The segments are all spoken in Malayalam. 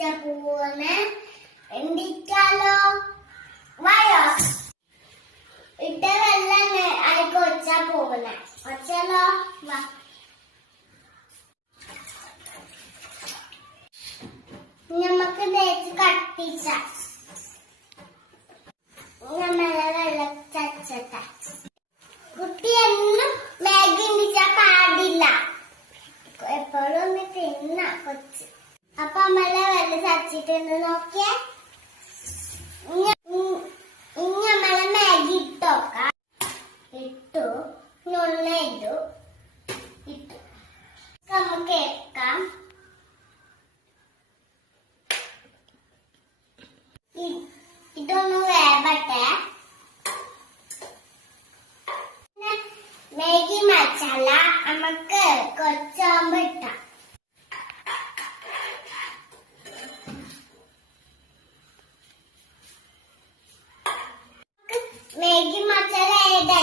എണ്ണിച്ച പോവണേ എണ്ണിച്ചാലോ വയോ ഇട്ട വെള്ളം അനക്ക് ഒച്ചാ പോവണേ ഒച്ചാലോ വാ നമുക്ക് തേച്ച് കട്ടിച്ച നമ്മളെ വെള്ളം ചച്ചട്ടെ കുട്ടി എന്നും മാഗി ഉണ്ടിച്ചാ പാടില്ല എപ്പോഴും ഒന്ന് തിന്ന കൊച്ച് അപ്പൊ നമ്മളെ വെള്ളം ചച്ചിട്ടെന്ന് നോക്കിയേ ഇനി നമ്മളെ മാഗി ഇട്ടോക്കാം ഇട്ടു നൊണ്ണ ഇട്ടു നമുക്ക് കേൾക്കാം ഇതൊന്ന് വേവട്ടെ മാഗി മസാല നമുക്ക് കുറച്ചാകുമ്പോ ഇട്ടാം മാഗി മസാല ഏതാ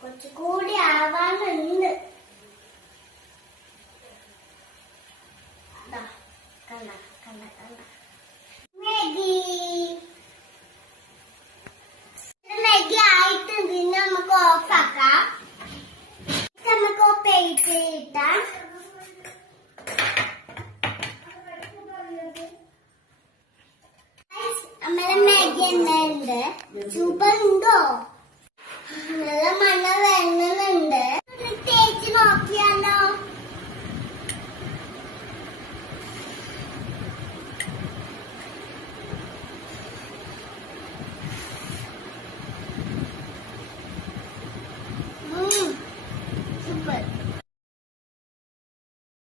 കുറച്ചുകൂടി ആവാനുണ്ട് മാഗി മാഗി ആയിട്ട് ഇതിനെ നമുക്ക് ഓഫാക്കാം നമുക്ക് പ്ലേറ്റ് ഇട്ടാം നമ്മളെ മാഗി എന്നുണ്ട് സൂപ്പർ ഉണ്ടോ നല്ല മണ്ണ വരുന്നുണ്ട്